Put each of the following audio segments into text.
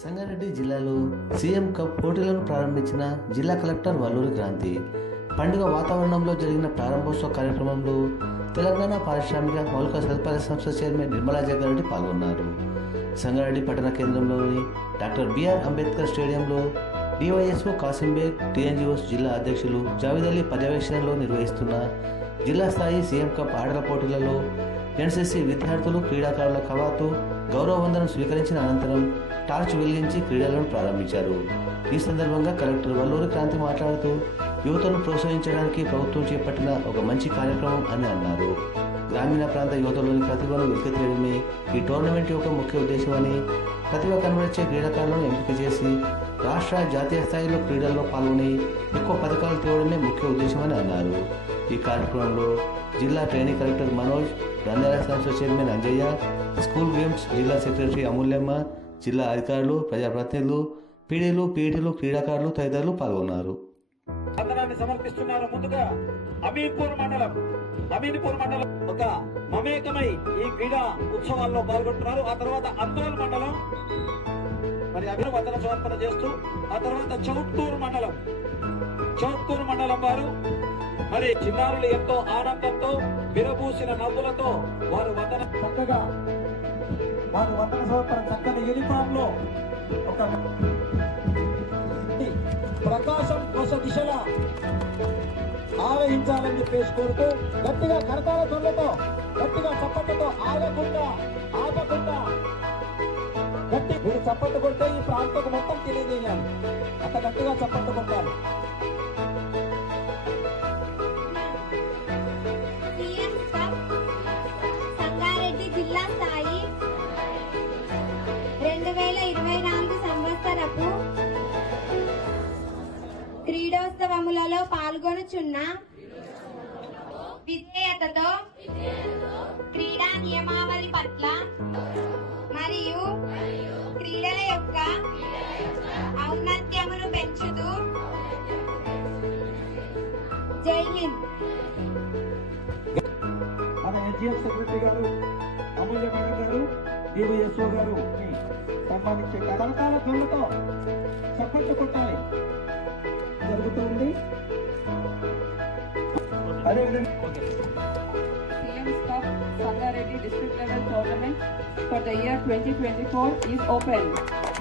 సంగారెడ్డి జిల్లాలో CM cup పోటీలను ప్రారంభించిన జిల్లా కలెక్టర్ వల్లూరి క్రాంతి పండుగ వాతావరణంలో జరిగిన ప్రారంభోత్సవ కార్యక్రమంలో తెలంగాణ పారిశ్రామిక మౌలిక సదుపాయాల సంస్థ చైర్మన్ నిర్మలా జగ్గారెడ్డి పాల్గొన్నారు. సంగారెడ్డి పట్టణ కేంద్రంలోని డాక్టర్ బిఆర్ అంబేద్కర్ స్టేడియంలో డివైఎస్ఓ కాసింబేగ్, టీఎన్జిఓస్ జిల్లా అధ్యక్షులు జావేద్ అలీ పర్యవేక్షణలో నిర్వహిస్తున్న జిల్లా స్థాయి సీఎం కప్ ఆటల పోటీలలో ఎన్సీసీ విద్యార్థులు క్రీడాకారుల కవాతు గౌరవ వందనం స్వీకరించిన అనంతరం టార్చ్ వెలిగించి క్రీడలను ప్రారంభించారు. ఈ సందర్భంగా కలెక్టర్ వల్లూరి క్రాంతి మాట్లాడుతూ యువతను ప్రోత్సహించడానికి ప్రభుత్వం చేపట్టిన ఒక మంచి కార్యక్రమం అని అన్నారు. గ్రామీణ ప్రాంత యువతలోని ప్రతిభను వెలికితీయడమే ఈ టోర్నమెంట్ యొక్క ముఖ్య ఉద్దేశమని, ప్రతిభ కనబరిచే క్రీడాకారులను ఎంపిక చేసి రాష్ట్ర జాతీయ స్థాయిలో క్రీడల్లో పాల్గొని ఎక్కువ పథకాలు తేవడమే ముఖ్య ఉద్దేశమని అన్నారు. ఈ కార్యక్రమంలో జిల్లా ట్రైనింగ్ కలెక్టర్ మనోజ్, బంజారా సంస్థ చైర్మన్ అంజయ్య, స్కూల్ గేమ్స్ జిల్లా సెక్రటరీ అమూల్యమ్మ, జిల్లా అధికారులు, ప్రజాప్రతినిధులు, పీడీలు, పీఈటీలు, క్రీడాకారులు తదితరులు పాల్గొన్నారు. సమర్పిస్తున్నారు. ముందుగా అమీన్పూర్ మండలం ఒక మమేకమై ఈ క్రీడా ఉత్సవాల్లో పాల్గొంటున్నారు. ఆ తర్వాత అందోల్ మండలం మరి అభివందన సమర్పణ చేస్తూ, ఆ తర్వాత చౌట్కూరు మండలం వారు మరి చిన్నారులు ఎంతో ఆనందంతో విరబూసిన నవ్వులతో వారు వందన సమర్పణ చక్కని యూనిఫామ్ లో ఒక ప్రకాశం కొస దిశలా ఆవహించాలని చెప్పేసి కోరుతూ గట్టిగా కరతాల ధ్వనులతో గట్టిగా చప్పట్లతో ఆపకుండా గట్టి మీరు చప్పట్లు కొడితే ఈ ప్రాంతం మొత్తం తెలియజేయాలి. అంత గట్టిగా చప్పట్లు కొట్టాలి. సంగారెడ్డి జిల్లా స్థాయి 2024 సంవత్సరపు క్రీడోత్సవములలో పాల్గొనుచున్న విధేయతతో క్రీడా నియమావళి పట్ల మరియు క్రీడల యొక్క ఔన్నత్యమును పెంచుతూ జై హింద్. మన ఎన్జిఎం సెక్రటరీ గారు అమూల్య మేడం గారు, డివైఎస్ఓ గారు సంబంధించే కథలకాల ధ్వనులతో చప్పట్లు కొట్టాలి జరుగుతుంది. CM's Cup Sangareddy district level tournament for the year 2024 is open.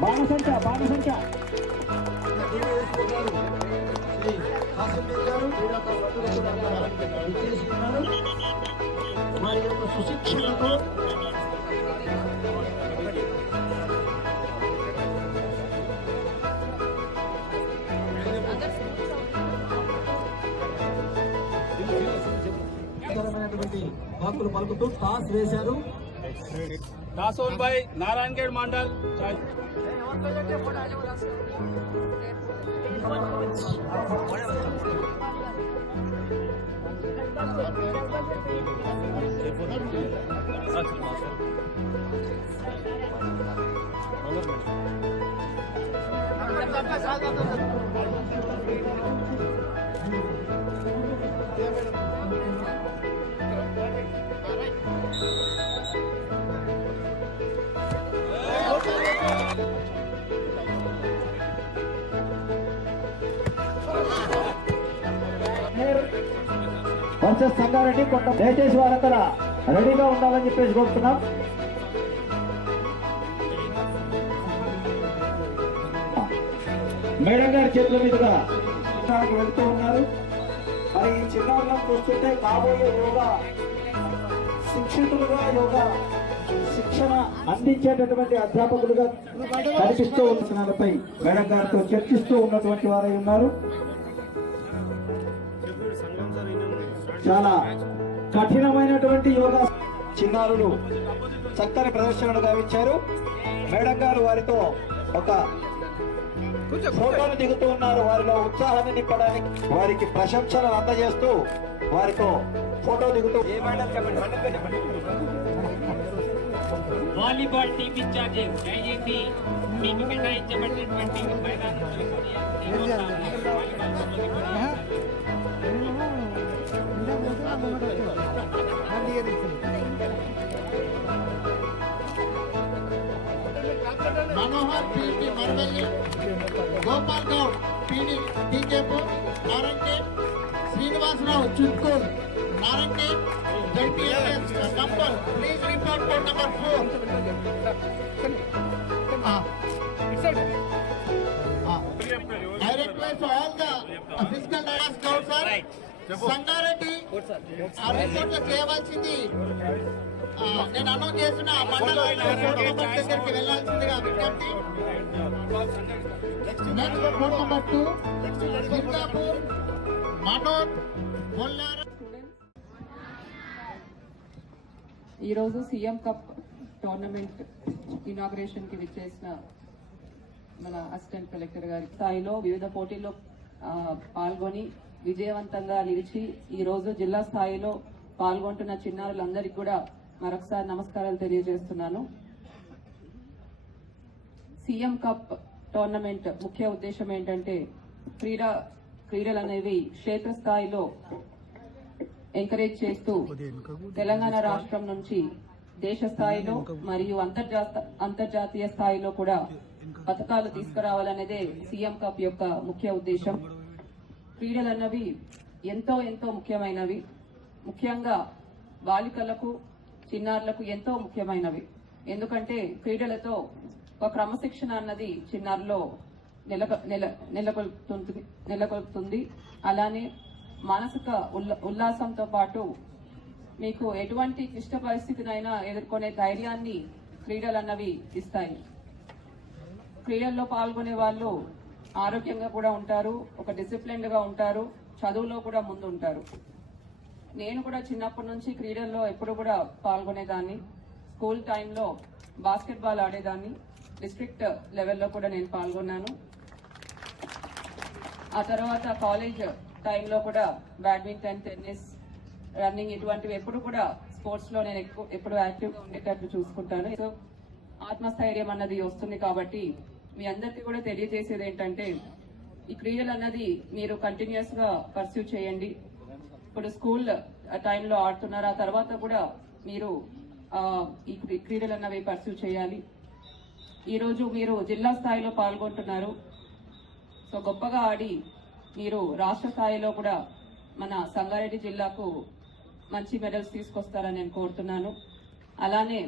బాణసంచ వారి యొక్క సుశిక్షణతో వాక్కులు పలుకుతూ టాస్ వేశారు. Toss own by Narayangarh mandal. Versus Sangareddy కొంత దయచేసి వారంతా రెడీగా ఉండాలని చెప్పేసి కోరుతున్నాం. మేడం గారి చేతుల మీదుగా వెళ్తూ ఉన్నారు. మరి ఈ చిన్నారులను చూస్తుంటే కాబోయే యోగా శిక్షితులుగా శిక్షణ అందించేటటువంటి అధ్యాపకులుగా కనిపిస్తూ ఉన్నపై మేడం గారితో చర్చిస్తూ ఉన్నటువంటి వారై ఉన్నారు. చాలా కఠినమైనటువంటి యోగా చిన్నారులు చక్కని ప్రదర్శనలు గావించారు. మేడం గారు వారితో ఒక ఫోటోలు దిగుతూ ఉన్నారు. వారిలో ఉత్సాహాన్ని నింపడానికి వారికి ప్రశంసలు అందజేస్తూ వారితో ఫోటో దిగుతూ వాలీబాల్ టీమ్ ఇన్ఛార్జెస్ దయచేసి మీకు కేటాయించబడినటువంటి Manohar Gopal Goud Tekepur Narayan, Srinivasarao Chutkur Narayan, ZPS number please report code number 4. I request all the physical data scouts sir, Sangareddy ఆ రిపోర్ట్ చేయవలసింది నేను అనౌన్స్ చేస్తున్నా. మండలం దగ్గరికి వెళ్ళాల్సిందిగా విజ్ఞప్తి. Next code number 2 Singapur Manoj Bollara. ఈరోజు సీఎం కప్ టోర్నమెంట్ ఇనాగ్రేషన్ కి విచ్చేసిన మన అసిస్టెంట్ కలెక్టర్ గారి స్థాయిలో వివిధ పోటీల్లో పాల్గొని విజయవంతంగా నిలిచి ఈ రోజు జిల్లా స్థాయిలో పాల్గొంటున్న చిన్నారులందరికీ కూడా మరొకసారి నమస్కారాలు తెలియజేస్తున్నాను. సీఎం కప్ టోర్నమెంట్ ముఖ్య ఉద్దేశం ఏంటంటే క్రీడలు అనేవి క్షేత్రస్థాయిలో ఎంకరేజ్ చేస్తూ తెలంగాణ రాష్ట్రం నుంచి దేశ స్థాయిలో మరియు అంతర్జాతీయ స్థాయిలో కూడా పథకాలు తీసుకురావాలనేదే సీఎం కప్ యొక్క ముఖ్య ఉద్దేశం. క్రీడలు అన్నవి ఎంతో ఎంతో ముఖ్యమైనవి. ముఖ్యంగా బాలికలకు చిన్నారులకు ఎంతో ముఖ్యమైనవి. ఎందుకంటే క్రీడలతో ఒక క్రమశిక్షణ అన్నది చిన్నారులో నెలకొల్పుతుంది. అలానే మానసిక ఉల్లాసంతో పాటు మీకు ఎటువంటి క్లిష్ట పరిస్థితినైనా ఎదుర్కొనే ధైర్యాన్ని క్రీడలు అన్నవి ఇస్తాయి. క్రీడల్లో పాల్గొనే వాళ్ళు ఆరోగ్యంగా కూడా ఉంటారు, ఒక డిసిప్లిన్డ్ గా ఉంటారు, చదువులో కూడా ముందు ఉంటారు. నేను కూడా చిన్నప్పటి నుంచి క్రీడల్లో ఎప్పుడు కూడా పాల్గొనేదాన్ని. స్కూల్ టైంలో బాస్కెట్బాల్ ఆడేదాన్ని, డిస్ట్రిక్ట్ లెవెల్లో కూడా నేను పాల్గొన్నాను. ఆ తర్వాత కాలేజ్ టైంలో కూడా బ్యాడ్మింటన్, టెన్నిస్, రన్నింగ్ ఇటువంటివి ఎప్పుడు కూడా స్పోర్ట్స్ లో నేను ఎప్పుడు యాక్టివ్ గా ఉండేటట్లు చూసుకుంటాను. సో ఆత్మస్థైర్యం అన్నది వస్తుంది. కాబట్టి మీ అందరికీ కూడా తెలియజేసేది ఏంటంటే ఈ క్రీడలు అన్నది మీరు కంటిన్యూస్ గా పర్స్యూ చేయండి. ఇప్పుడు స్కూల్ టైంలో ఆడుతున్నారు, ఆ తర్వాత కూడా మీరు ఈ క్రీడలు అన్నవి పర్స్యూ చేయాలి. ఈ రోజు మీరు జిల్లా స్థాయిలో పాల్గొంటున్నారు. సో గొప్పగా ఆడి మీరు రాష్ట్ర స్థాయిలో కూడా మన సంగారెడ్డి జిల్లాకు మంచి మెడల్స్ తీసుకొస్తారని నేను కోరుతున్నాను. అలానే